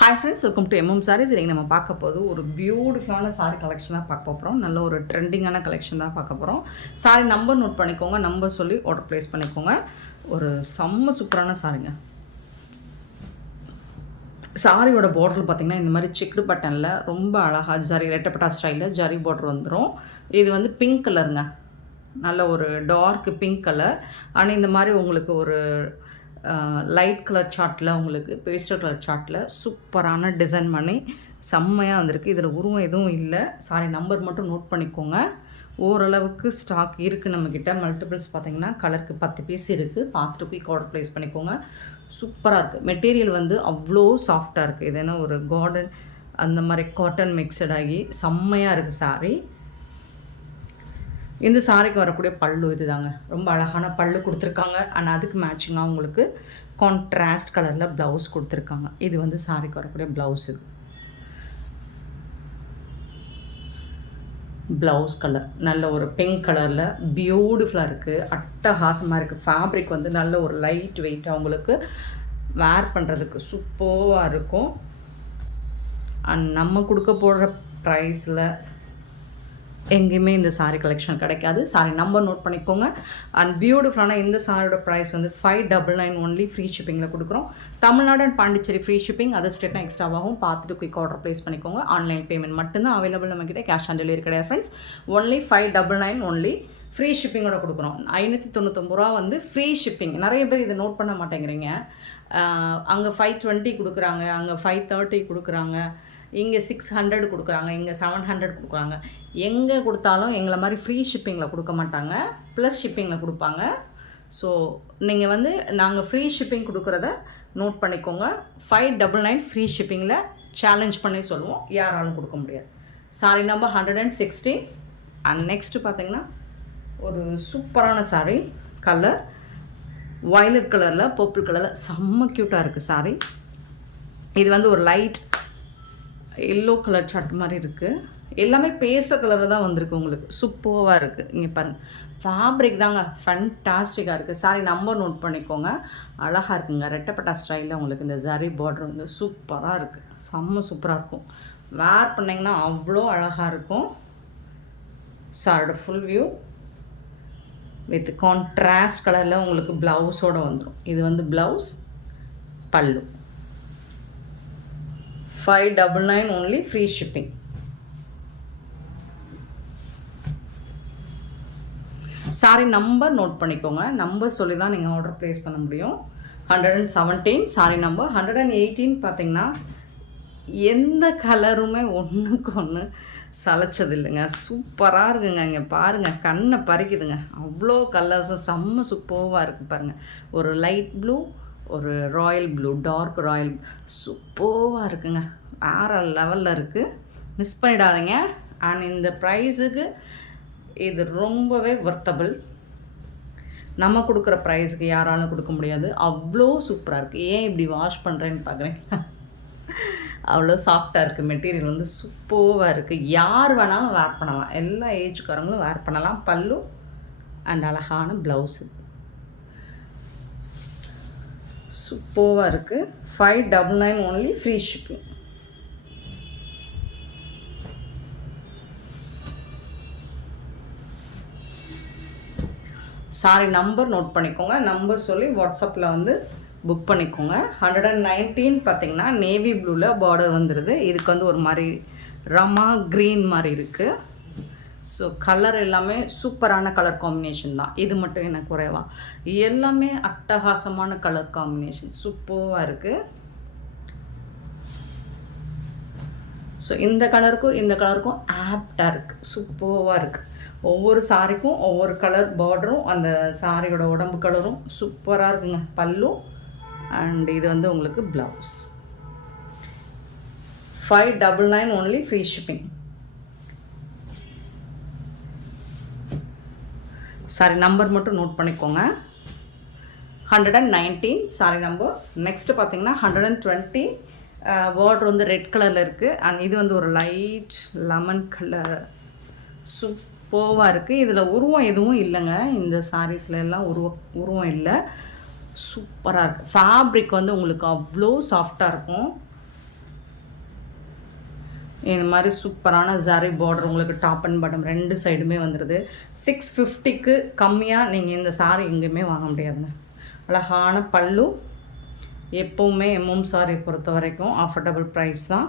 Hi friends, welcome to MM Sarees. இன்றைக்கி நம்ம பார்க்க போது ஒரு பியூட்டிஃபுல்லான சாரீ கலெக்ஷன் தான் பார்க்க போகிறோம். நல்ல ஒரு ட்ரெண்டிங்கான கலெக்ஷன் தான் பார்க்க போகிறோம். சாரீ நம்பர் நோட் பண்ணிக்கோங்க, நம்பர் சொல்லி ஆர்டர் ப்ளேஸ் பண்ணிக்கோங்க. ஒரு செம்ம சூப்பரான சாரீங்க. சாரியோட பார்டர் பார்த்திங்கன்னா இந்த மாதிரி செக்குடு பட்டனில் ரொம்ப அழகாக ஜரி ரெட்டப்பட்டா ஸ்டைலில் ஜரி பார்டர் வந்துடும். இது வந்து பிங்க் கலருங்க, நல்ல ஒரு டார்க் பிங்க் கலர். ஆனால் இந்த மாதிரி உங்களுக்கு ஒரு லைட் கலர் சார்ட்டில் உங்களுக்கு பேஸ்டல் கலர் சார்ட்டில் சூப்பரான டிசைன் பண்ணி செம்மையாக வந்திருக்கு. இதில் உருவம் எதுவும் இல்லை. சாரி நம்பர் மட்டும் நோட் பண்ணிக்கோங்க. ஓரளவுக்கு ஸ்டாக் இருக்குது நம்மக்கிட்ட. மல்டிபிள்ஸ் பார்த்திங்கன்னா கலருக்கு 10 பீஸ் இருக்குது. பார்த்துட்டு குயிக் ஆர்டர் ப்ளேஸ் பண்ணிக்கோங்க. சூப்பராக இருக்குது. மெட்டீரியல் வந்து அவ்வளோ சாஃப்டாக இருக்குது. இது என்ன ஒரு கார்டன் அந்த மாதிரி காட்டன் மிக்சடாகி செம்மையாக இருக்குது சாரீ. இந்த சாரிக்கு வரக்கூடிய பல்லு இது தாங்க. ரொம்ப அழகான பல்லு கொடுத்துருக்காங்க. ஆனால் அதுக்கு மேட்சிங்காக உங்களுக்கு கான்ட்ராஸ்ட் கலரில் ப்ளவுஸ் கொடுத்துருக்காங்க. இது வந்து சாரிக்கு வரக்கூடிய ப்ளவுஸ். இது ப்ளவுஸ் கலர் நல்ல ஒரு பிங்க் கலரில் பியூட்டிஃபுல்லாக இருக்குது. அட்டகாசமாக இருக்குது. ஃபேப்ரிக் வந்து நல்ல ஒரு லைட் வெயிட்டாக உங்களுக்கு வேர் பண்ணுறதுக்கு சூப்பராக இருக்கும். அண்ட் நம்ம கொடுக்க போடுற ப்ரைஸில் எங்கேயுமே இந்த சாரீ கலெக்ஷன் கிடைக்காது. சாரீ நம்பர் நோட் பண்ணிக்கோங்க. அண்ட் பியூட்டிஃபுல்லான இந்த சாரியோட ப்ரைஸ் வந்து 599 ஒன்லி. ஃப்ரீ ஷிப்பிங்கில் கொடுக்குறோம். Tamil Nadu and Pondicherry free shipping. அதை ஸ்டேட்னா எக்ஸ்ட்ராவாகவும் பார்த்துட்டு குயிக் ஆர்டர் ப்ளேஸ் பண்ணிக்கோங்க. ஆன்லைன் பேமெண்ட் மட்டும்தான் அவைலபிள் நம்மக்கிட்ட. கேஷ் ஆன் டெலிவரி கிடையாது ஃப்ரெண்ட்ஸ். Only 599 only. ஃப்ரீ ஷிப்பிங்கோட கொடுக்குறோம். 599 ரூபா வந்து ஃப்ரீ ஷிப்பிங். நிறைய பேர் இதை நோட் பண்ண மாட்டேங்கிறீங்க. அங்கே 520 கொடுக்குறாங்க, அங்கே 530 கொடுக்குறாங்க, இங்கே 600 கொடுக்குறாங்க, இங்கே 700 கொடுக்குறாங்க. எங்கே கொடுத்தாலும் எங்களை மாதிரி ஃப்ரீ ஷிப்பிங்கில் கொடுக்க மாட்டாங்க, ப்ளஸ் ஷிப்பிங்கில் கொடுப்பாங்க. ஸோ நீங்கள் வந்து நாங்கள் ஃப்ரீ ஷிப்பிங் கொடுக்குறத நோட் பண்ணிக்கோங்க. 599 ஃப்ரீ ஷிப்பிங்கில் சேலஞ்ச் பண்ணி சொல்லுவோம். யாராலும் கொடுக்க முடியாது. Sorry number 160. அண்ட் நெக்ஸ்ட்டு பார்த்திங்கன்னா ஒரு சூப்பரான சாரீ. கலர் வயலட் கலரில் பர்பிள் கலரில் செம்ம க்யூட்டாக இருக்குது சாரீ. இது வந்து ஒரு லைட் எல்லோ கலர் சார்ட் மாதிரி இருக்குது. எல்லாமே பேஸ்டல் கலரில் தான் வந்திருக்கு. உங்களுக்கு சூப்பராக இருக்குது. இங்கே பாருங்கள், ஃபேப்ரிக் தாங்க ஃபேன்டாஸ்டிக்காக இருக்குது. சாரி நம்பர் நோட் பண்ணிக்கோங்க. அழகாக இருக்குங்க. ரெட்டப்பட்டா ஸ்டைலில் உங்களுக்கு இந்த ஜரி பார்டர் வந்து சூப்பராக இருக்குது. செம்ம சூப்பராக இருக்கும். வேர் பண்ணிங்கன்னா அவ்வளோ அழகாக இருக்கும். சாரோட ஃபுல் வியூ வித் கான்ட்ராஸ்ட் கலரில் உங்களுக்கு ப்ளவுஸோடு வந்துடும். இது வந்து ப்ளவுஸ், பல்லு. 599 only. free shipping. Sari number note பண்ணிக்கோங்க. நம்பர் சொல்லி தான் நீங்கள் ஆர்டர் ப்ளேஸ் பண்ண முடியும். 117 சாரி நம்பர். 118 பார்த்திங்கன்னா எந்த கலருமே ஒன்றுக்கு ஒன்று சளைச்சது இல்லைங்க. சூப்பராக இருக்குங்க. இங்கே பாருங்கள், கண்ணை பறிக்குதுங்க. அவ்வளோ கலர்ஸும் செம்ம சூப்பராக இருக்குது பாருங்கள். ஒரு லைட் ப்ளூ, ஒரு ராயல் ப்ளூ, டார்க் ராயல், சூப்பராக இருக்குங்க. வேறு லெவலில் இருக்குது. மிஸ் பண்ணிடாதீங்க. அண்ட் இந்த ப்ரைஸுக்கு இது ரொம்பவே வர்த்தபிள். நம்ம கொடுக்குற ப்ரைஸுக்கு யாராலும் கொடுக்க முடியாது. அவ்வளோ சூப்பராக இருக்குது. ஏன் இப்படி வாஷ் பண்ணுறேன்னு பார்க்குறீங்களா? அவ்வளோ சாஃப்டாக இருக்குது. மெட்டீரியல் வந்து சூப்பராக இருக்குது. யார் வேணாலும் வேர் பண்ணலாம். எல்லா ஏஜ்காரங்களும் வேர் பண்ணலாம். பல்லு அண்ட் அழகான ப்ளவுஸு சூப்பராக இருக்குது. 599 only. Free shipping. Sari number note பண்ணிக்கோங்க. நம்பர் சொல்லி வாட்ஸ்அப்பில் வந்து புக் பண்ணிக்கோங்க. 119 பார்த்திங்கன்னா நேவி ப்ளூவில் பார்டர் வந்துடுது. இதுக்கு வந்து ஒரு மாதிரி ரமா க்ரீன் மாதிரி இருக்குது. ஸோ கலர் எல்லாமே சூப்பரான கலர் காம்பினேஷன் தான். இது மட்டும் எனக்கு குறைவா, எல்லாமே அட்டகாசமான கலர் காம்பினேஷன் சூப்பராக இருக்குது. ஸோ இந்த கலருக்கும் இந்த கலருக்கும் ஆப்டாக இருக்குது. சூப்பராக இருக்குது. ஒவ்வொரு சாரிக்கும் ஒவ்வொரு கலர் பார்டரும் அந்த சாரியோட உடம்பு கலரும் சூப்பராக இருக்குங்க. பல்லு அண்ட் இது வந்து உங்களுக்கு blouse. 599 only. Free shipping. Sari number மட்டும் நோட் பண்ணிக்கோங்க. 119 சாரி நம்பர். நெக்ஸ்ட்டு பார்த்திங்கன்னா 120 பார்டர் வந்து ரெட் கலரில் இருக்குது. அண்ட் இது வந்து ஒரு லைட் லெமன் கலர் சூப்பராக இருக்குது. இதில் உருவம் எதுவும் இல்லைங்க. இந்த சாரீஸில் எல்லாம் உருவம் இல்லை. சூப்பராக இருக்குது. ஃபேப்ரிக் வந்து உங்களுக்கு அவ்வளோ சாஃப்டாக இருக்கும். இந்த மாதிரி சூப்பரான ஜரி பார்டர் உங்களுக்கு டாப் அண்ட் பாட்டம் 2 சைடுமே வந்துடுது. 650க்கு கம்மியாக நீங்கள் இந்த சாரீ எங்கேயுமே வாங்க முடியாதுங்க. அழகான பல்லு. எப்போவுமே எம்எம் சாரீ பொறுத்த வரைக்கும் அஃபோர்டபுள் ப்ரைஸ் தான்.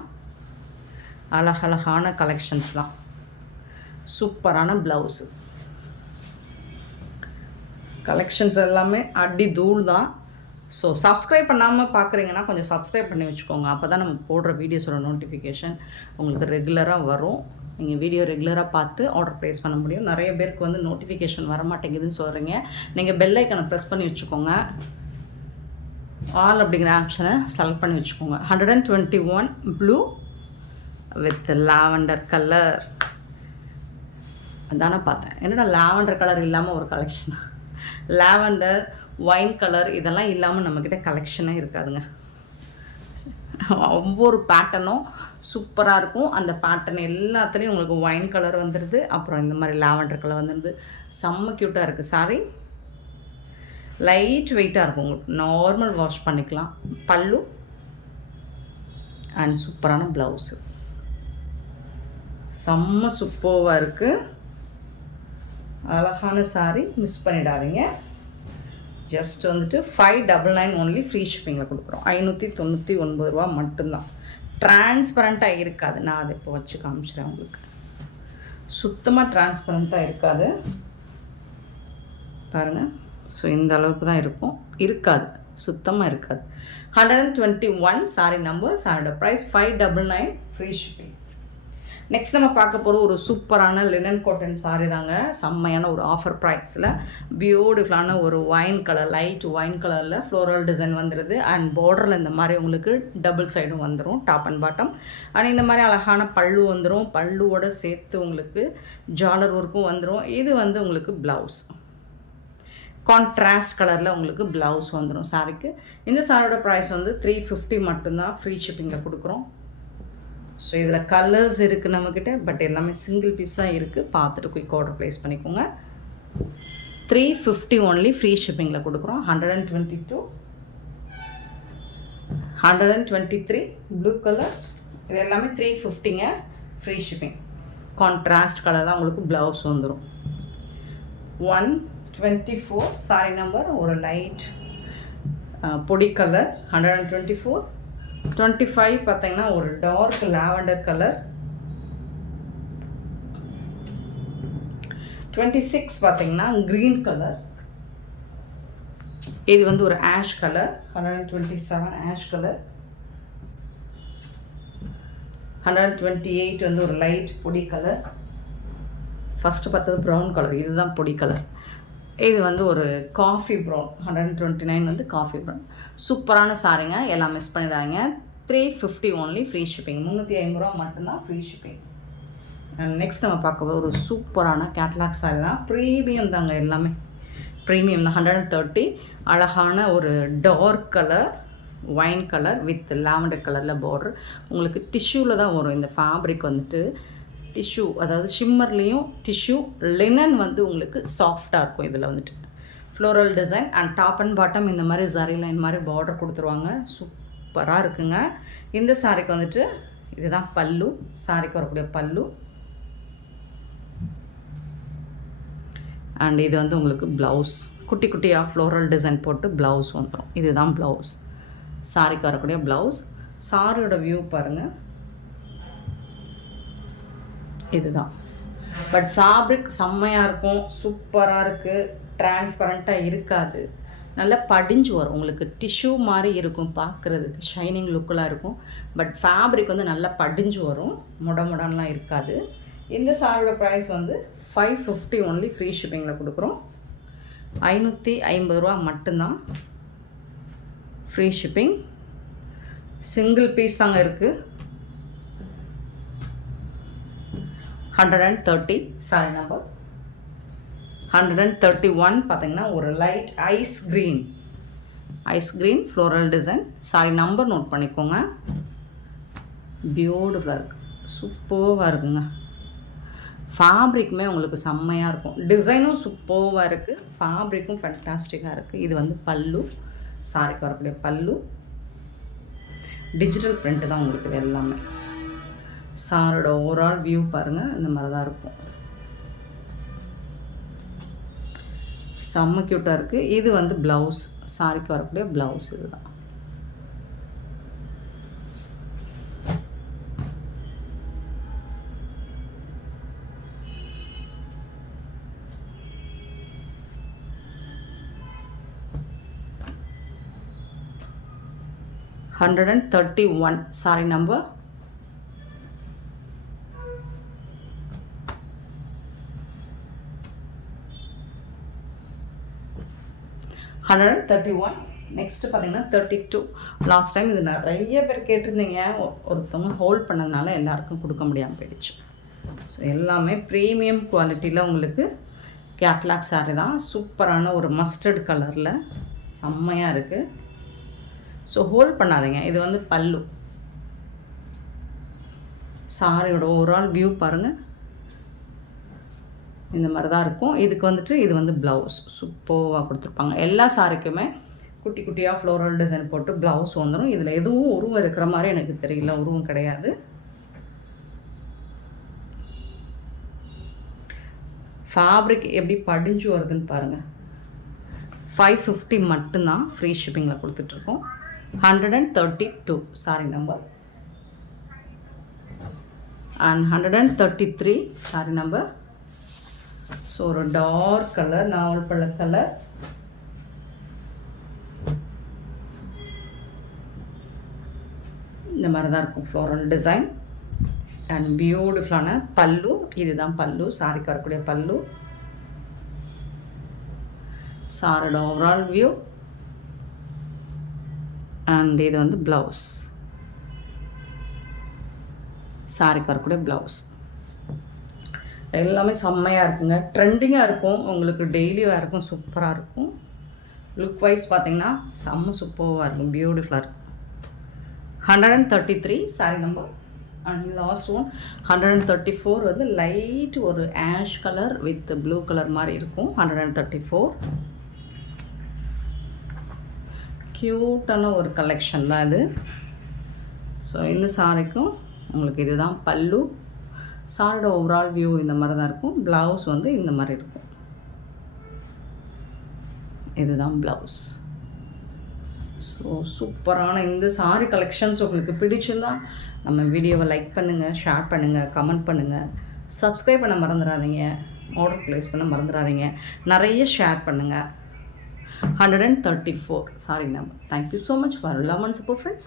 அழகழகான கலெக்ஷன்ஸ் தான். சூப்பரான ப்ளவுஸு. கலெக்ஷன்ஸ் எல்லாமே அடி தூள் தான். ஸோ சப்ஸ்கிரைப் பண்ணாமல் பார்க்குறீங்கன்னா கொஞ்சம் சப்ஸ்கிரைப் பண்ணி வச்சுக்கோங்க. அப்போ தான் நம்ம போடுற வீடியோஸோட நோட்டிஃபிகேஷன் உங்களுக்கு ரெகுலராக வரும். நீங்கள் வீடியோ ரெகுலராக பார்த்து ஆர்டர் ப்ளேஸ் பண்ண முடியும். நிறைய பேருக்கு வந்து நோட்டிஃபிகேஷன் வர மாட்டேங்குதுன்னு சொல்கிறீங்க. நீங்கள் பெல் ஐக்கனை ப்ரெஸ் பண்ணி வச்சுக்கோங்க. ஆல் அப்படிங்கிற ஆப்ஷனை செலக்ட் பண்ணி வச்சுக்கோங்க. 121 ப்ளூ வித் லாவெண்டர் கலர். அதானே பார்த்தேன், என்னடா லாவெண்டர் கலர் இல்லாமல் ஒரு கலெக்ஷனா? லாவெண்டர், ஒயின் கலர் இதெல்லாம் இல்லாமல் நம்மக்கிட்ட கலெக்ஷனே இருக்காதுங்க. ஒவ்வொரு பேட்டர்னும் சூப்பராக இருக்கும். அந்த பேட்டர்ன் எல்லாத்துலேயும் உங்களுக்கு ஒயின் கலர் வந்துடுது, அப்புறம் இந்த மாதிரி லாவெண்டர் கலர் வந்துடுது. செம்ம க்யூட்டாக இருக்குது சாரி. லைட் வெயிட்டாக இருக்கும், உங்களுக்கு நார்மல் வாஷ் பண்ணிக்கலாம். பல்லு அண்ட் சூப்பரான ப்ளவுஸு. செம்ம சூப்பராக இருக்குது. அழகான சாரி, மிஸ் பண்ணிடாதீங்க. ஜஸ்ட் வந்துட்டு 599 ஒன்லி ஃப்ரீ ஷிப்பிங்கில் கொடுக்குறோம். 599 ரூபா மட்டும்தான். டிரான்ஸ்பரண்ட்டாக இருக்காது. நான் அதை இப்போ வச்சு காமிச்சிடுறேன் உங்களுக்கு. சுத்தமாக டிரான்ஸ்பரண்ட்டாக இருக்காது பாருங்கள். ஸோ இந்த அளவுக்கு தான் இருக்கும், இருக்காது, சுத்தமாக இருக்காது. 121 சாரி நம்பர். சாரியோட ப்ரைஸ் 599 ஃப்ரீ ஷிப்பிங். நெக்ஸ்ட் நம்ம பார்க்க போகிறது ஒரு சூப்பரான லினன் காட்டன் சாரி தாங்க. செம்மையான ஒரு ஆஃபர் ப்ரைஸில் பியூட்டிஃபுல்லான ஒரு ஒயின் கலர், லைட் ஒயின் கலரில் ஃப்ளோரல் டிசைன் வந்துடுது. அண்ட் பார்டரில் இந்த மாதிரி உங்களுக்கு டபுள் சைடும் வந்துடும், டாப் அண்ட் பாட்டம். அண்ட் இந்த மாதிரி அழகான பல்லு வந்துடும். பல்லுவோட சேர்த்து உங்களுக்கு ஜாலர் ஒர்க்கும் வந்துடும். இது வந்து உங்களுக்கு ப்ளவுஸ் கான்ட்ராஸ்ட் கலரில் உங்களுக்கு ப்ளவுஸ் வந்துடும் சாரிக்கு. இந்த சாரியோட ப்ரைஸ் வந்து 350 மட்டும்தான். ஃப்ரீ ஷிப்பிங்கில் கொடுக்குறோம். ஸோ இதில் கலர்ஸ் இருக்குது நம்மக்கிட்ட, பட் எல்லாமே சிங்கிள் பீஸ் தான் இருக்குது. பார்த்துட்டு குயிக் ஆர்டர் ப்ளேஸ் பண்ணிக்கோங்க. 350 ஒன்லி ஃப்ரீ ஷிப்பிங்கில் கொடுக்குறோம். 122, 123 ப்ளூ கலர். இது எல்லாமே 350ங்க, ஃப்ரீ ஷிப்பிங். கான்ட்ராஸ்ட் கலர் தான் உங்களுக்கு ப்ளவுஸ் வந்துடும். 124 சாரி நம்பர், ஒரு லைட் பொடி கலர். 124. 25 பார்த்தீங்கன்னா ஒரு டார்க் லாவெண்டர் கலர். 26 பார்த்தீங்கன்னா க்ரீன் கலர். இது வந்து ஒரு ஆஷ் கலர். 127 ash colour. 128 வந்து ஒரு லைட் பொடி கலர். ஃபஸ்ட்டு பார்த்தது ப்ரௌன் கலர், இதுதான் பொடி கலர். இது வந்து ஒரு காஃபி ப்ரௌன். 129 வந்து காஃபி ப்ரௌன். சூப்பரான சாரிங்க, எல்லாம் மிஸ் பண்ணிடாதீங்க. 350 ஒன்லி ஃப்ரீ ஷிப்பிங். 350 ரூபா மட்டும்தான் ஃப்ரீ ஷிப்பிங். நெக்ஸ்ட் நம்ம பார்க்க ஒரு சூப்பரான கேட்லாக் சாரி தான். ப்ரீமியம் தாங்க, எல்லாமே ப்ரீமியம் தான். 130 அழகான ஒரு dark colour wine colour with lavender கலரில் பார்டர். உங்களுக்கு டிஷ்யூவில் தான் வரும் இந்த ஃபேப்ரிக் வந்துட்டு. டிஷ்யூ, அதாவது ஷிம்மர்லேயும் டிஷ்யூ. லினன் வந்து உங்களுக்கு சாஃப்டாக இருக்கும். இதில் வந்துட்டு floral design and top and bottom இந்த மாதிரி ஜரி லைன் மாதிரி பார்டர் கொடுத்துருவாங்க. சூப்பராக இருக்குங்க. இந்த சாரிக்கு வந்துட்டு இதுதான் பல்லு. சாரிக்கு வரக்கூடிய பல்லு. அண்ட் இது வந்து உங்களுக்கு ப்ளவுஸ். குட்டி குட்டியாக ஃப்ளோரல் டிசைன் போட்டு ப்ளவுஸ் வந்துடும். இதுதான் ப்ளவுஸ், சாரிக்கு வரக்கூடிய ப்ளவுஸ். சாரியோட வியூ பாருங்கள், இதுதான். பட் ஃபேப்ரிக் செம்மையாக இருக்கும், சூப்பராக இருக்குது. டிரான்ஸ்பரண்ட்டாக இருக்காது, நல்லா படிஞ்சு வரும். உங்களுக்கு டிஷ்யூ மாதிரி இருக்கும், பார்க்குறதுக்கு ஷைனிங் லுக்கெலாம் இருக்கும். பட் ஃபேப்ரிக் வந்து நல்லா படிஞ்சு வரும், முடமுடன்லாம் இருக்காது. இந்த சாரியோட ப்ரைஸ் வந்து 550 ஒன்லி ஃப்ரீ ஷிப்பிங்கில் கொடுக்குறோம். 550 ரூபா மட்டும்தான் ஃப்ரீ ஷிப்பிங். சிங்கிள் பீஸ் தாங்க இருக்குது. 130 சாரி நம்பர். 131 பார்த்தீங்கன்னா ஒரு light ice green floral design. Sari number note பண்ணிக்கோங்க. பியூட்டிஃபுல்லாக இருக்குது, சூப்பராக இருக்குங்க. ஃபேப்ரிக்குமே உங்களுக்கு செம்மையாக இருக்கும். டிசைனும் சூப்பராக இருக்குது, ஃபேப்ரிக்கும் ஃபேண்டாஸ்டிக்காக இருக்குது. இது வந்து பல்லு, சாரிக்கு வரக்கூடிய பல்லு. டிஜிட்டல் பிரிண்ட் தான் உங்களுக்கு இது எல்லாமே. சாரோட ஓவரால் வியூ பாருங்கள், இந்த மாதிரி தான் இருக்கும். செம்ம க்யூட்டாக இருக்குது. இது வந்து ப்ளவுஸ், சாரிக்கு வரக்கூடிய ப்ளவுஸ் இதுதான். $131 சாரி நம்பர். $131. நெக்ஸ்ட்டு பார்த்தீங்கன்னா 32. லாஸ்ட் டைம் இது நிறைய பேர் கேட்டிருந்தீங்க, ஒருத்தவங்க ஹோல்ட் பண்ணதுனால எல்லாருக்கும் கொடுக்க முடியாமல் போயிடுச்சு. ஸோ எல்லாமே ப்ரீமியம் குவாலிட்டியில் உங்களுக்கு கேட்லாக் சாரீ தான். சூப்பரான ஒரு மஸ்டர்ட் கலரில் செம்மையாக இருக்குது. ஸோ ஹோல்ட் பண்ணாதீங்க. இது வந்து பல்லு. சாரியோட ஓவரால் வியூ பாருங்கள், இந்த மாதிரி தான் இருக்கும். இதுக்கு வந்துட்டு இது வந்து ப்ளவுஸ் சூப்பராக கொடுத்துருப்பாங்க. எல்லா சாரிக்குமே குட்டி குட்டியாக ஃப்ளோரல் டிசைன் போட்டு ப்ளவுஸ் வந்துடும். இதில் எதுவும் உருவம் இருக்கிற மாதிரி எனக்கு தெரியல, உருவம் கிடையாது. ஃபேப்ரிக் எப்படி படிஞ்சு வருதுன்னு பாருங்கள். 550 மட்டும்தான் ஃப்ரீ ஷிப்பிங்கில் கொடுத்துட்ருக்கோம். 132 sorry number and 133 sorry number. So ஒரு டார்க் கலர், நாவல் பழ கலர். இந்த மாதிரி தான் இருக்கும் ஃப்ளோரல் டிசைன் அண்ட் பியூட்டிஃபுல்லான பல்லு. இதுதான் பல்லு, சாரிக்கு வரக்கூடிய பல்லு. சாரோட ஓவரால் வியூ அண்ட் இது வந்து ப்ளவுஸ், சாரிக்கு வரக்கூடிய ப்ளவுஸ். எல்லாமே செம்மையாக இருக்குங்க, ட்ரெண்டிங்காக இருக்கும், உங்களுக்கு டெய்லி வேறுக்கும் சூப்பராக இருக்கும். லுக் வைஸ் பார்த்தீங்கன்னா செம்ம சூப்பராக இருக்கும், பியூட்டிஃபுல்லாக இருக்கும். 133 sorry number. And last one 134 வந்து லைட் ஒரு ash colour with blue colour மாதிரி இருக்கும். 134 க்யூட்டான ஒரு கலெக்ஷன் தான் இது. ஸோ இந்த சாரிக்கும் உங்களுக்கு இதுதான் பல்லு. சாரோட ஓவரால் வியூ இந்த மாதிரி தான் இருக்கும். ப்ளவுஸ் வந்து இந்த மாதிரி இருக்கும். இதுதான் ப்ளவுஸ். ஸோ சூப்பரான இந்த சாரி கலெக்ஷன்ஸ் உங்களுக்கு பிடிச்சிருந்தா நம்ம வீடியோவை லைக் பண்ணுங்கள், ஷேர் பண்ணுங்கள், கமெண்ட் பண்ணுங்கள், சப்ஸ்கிரைப் பண்ண மறந்துடாதீங்க, ஆர்டர் ப்ளேஸ் பண்ண மறந்துடாதீங்க, நிறைய ஷேர் பண்ணுங்கள். 134 sorry number. Thank you so much for love and support, friends.